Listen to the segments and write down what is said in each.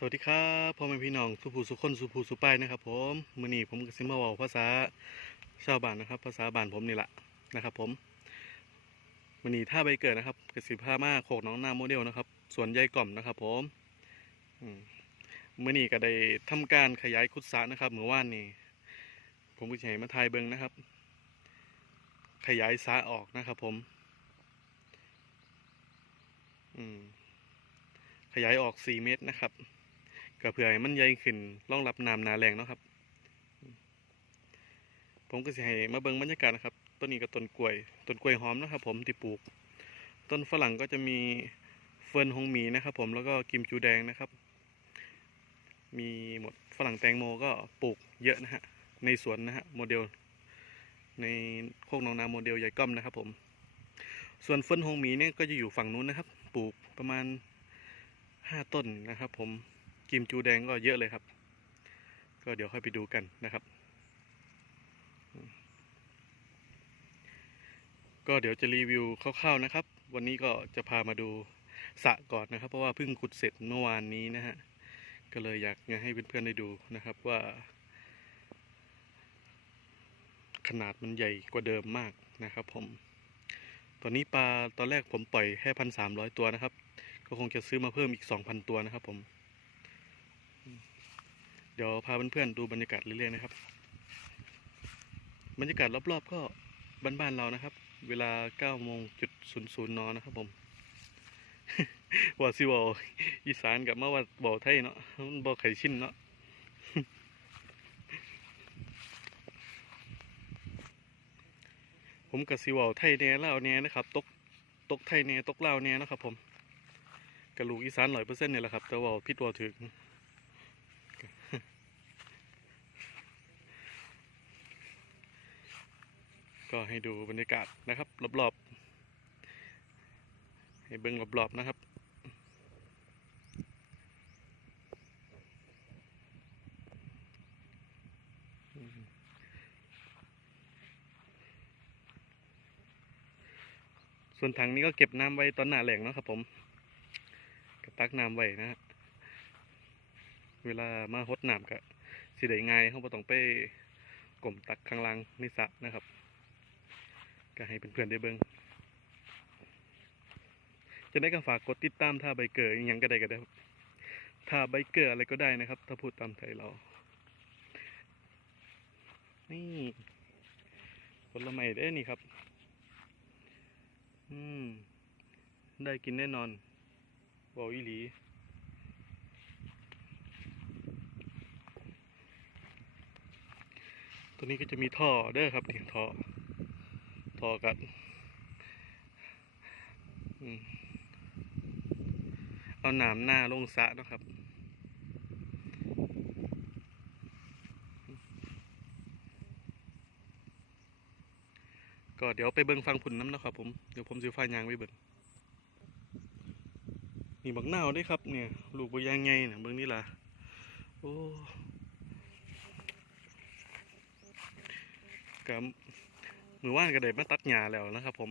สวัสดีครับพ่อแม่พี่น้องสุภูสุคนสุภูสุป้ายนะครับ ผมมือนี้ผมก็สิมาเว้าภาษาชาวบ้านนะครับ ภาษาบ้านผมนี่แหละนะครับ ผมมือนี้ถ้าใบเกิดนะครับกสิพามาโคกน้องนาโมเดลนะครับสวนใยกล่อมนะครับ ผมมือนี้ก็ได้ทำการขยายขุดสระนะครับเมื่อวานนี้ผมก็ให้มาทายเบิงนะครับ ขยายสระออกนะครับ ผม อืมขยายออก 4 เมตรนะครับ ก็เพื่อให้มันใหญ่ขึ้นรองรับน้ำนาแรงเนาะครับ ผมก็สิให้มาเบิ่งบรรยากาศนะครับ ต้นนี้ก็ต้นกล้วย ต้นกล้วยหอมนะครับ ผมที่ปลูก ต้นฝรั่งก็จะมีเฟิร์นหงหมีนะครับ ผมแล้วก็กิมจูแดงนะครับ มีหมดฝรั่งแตงโมก็ปลูกเยอะนะฮะในสวนนะฮะโมเดล ในโคกหนองนาโมเดลใหญ่ก้อมนะครับ ผม ส่วนเฟิร์นหงหมีเนี่ยก็จะอยู่ฝั่งนู้นนะครับ ปลูกประมาณห้าต้นนะครับ ผม กิมจูแดงก็เยอะเลยครับ ก็เดี๋ยวค่อยไปดูกันนะครับ ก็เดี๋ยวจะรีวิวคร่าวๆนะครับ วันนี้ก็จะพามาดูสะก่อนนะครับ เพราะว่าเพิ่งขุดเสร็จเมื่อวานนี้นะฮะก็เลยอยากให้เพื่อนๆได้ดูนะครับว่า ขนาดมันใหญ่กว่าเดิมมากนะครับ ผม ตอนนี้ปลาตอนแรกผมปล่อยแค่พันสามร้อยตัวนะครับ ก็คงจะซื้อมาเพิ่มอีก2,000ตัวนะครับผม เดี๋ยวพาเพื่อนๆดูบรรยากาศเรื่อยๆนะครับ บรรยากาศรอบๆก็บ้านๆเรานะครับ เวลา9โมงจุดศูนย์ศูนย์นนะครับผมว่าสิว่าอีสานกับมาว่าเบาไทยเนาะมันบ่ไข่ชิ้นเนาะผมกับสิว่าไทยแน่ลาแน่นะครับตกตกไทยแน่ตกเลาแน่นะครับผมกระลูกอีสานร้อยเปอร์เซ็นต์เนี่ยแหละครับ แต่ว่าพิษว่าถึง ก็ให้ดูบรรยากาศนะครับรอบๆให้เบิ้งรอบๆนะครับส่วนถังนี้ก็เก็บน้ำไว้ตอนหน้าแหล่งนะครับผมกตักน้ำไว้นะฮะเวลามาหดน้ำก็สิได้ง่ายเขาบ่ต้องไปกลมตักข้างล่างในสระนะครับ ก็ให้เพื่อนๆได้เบิ่งจะได้ก็ฝากกดติดตามท่าใบเกอร์อย่างก็ได้ก็ได้ท่าใบเกอร์อะไรก็ได้นะครับ ถ้าพูดตามไทยเรา นี่ผลไม้ได้นี่ครับ อืม ได้กินแน่นอนบอกอีหลีตัวนี้ก็จะมีท่อเด้อครับนี่ท่อ ทอกันเอาหนามหน้าลงสะนะครับก็เดี๋ยวไปเบิ่งฟังผุนน้ำนะครับผมเดี๋ยวผมสิฟ้ายางไปเบิ่งนี่บักนาวด้วยครับเนี่ยลูกบักยางไงเนี่ยเบิ่งนี่ล่ะโอ้กับ มือว่านก็ได้มาตัดหญ้าแล้วนะครับ ผม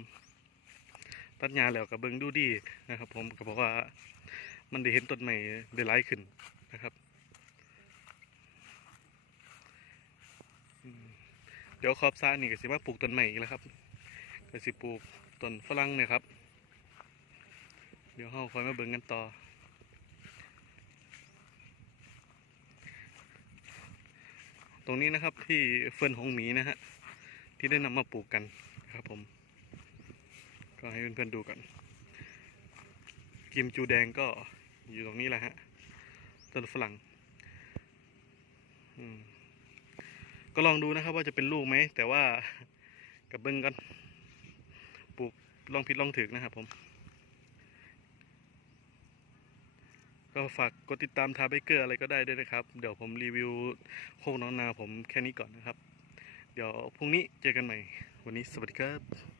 ตัดหญ้าแล้วกับเบิ่งดูดีนะครับ ผมก็บอกว่า มันได้เห็นต้นใหม่ได้หลายขึ้นนะครับเดี๋ยวขอบซ่านี่ก็สิมาปลูกต้นใหม่อีกแล้วครับก็สิปลูกต้นฝรั่งเนี่ยครับ เดี๋ยวเราคอยมาเบิ่งกันต่อตรงนี้นะครับที่เฟิร์นหงหมีนะฮะ ที่ได้นำมาปลูกกันครับผม ก็ให้เพื่อนๆดูกันกิมจูแดงก็อยู่ตรงนี้แหละฮะต้นฝรั่งก็ลองดูนะครับว่าจะเป็นลูกไหม แต่ว่ากับเบิ้งกันปลูกลองผิดลองถึกนะครับผม ก็ฝากกดติดตามทาไบเกอร์อะไรก็ได้ด้วยนะครับ เดี๋ยวผมรีวิวโคกน้องนาผมแค่นี้ก่อนนะครับ เดี๋ยวพรุ่งนี้เจอกันใหม่ วันนี้สวัสดีครับ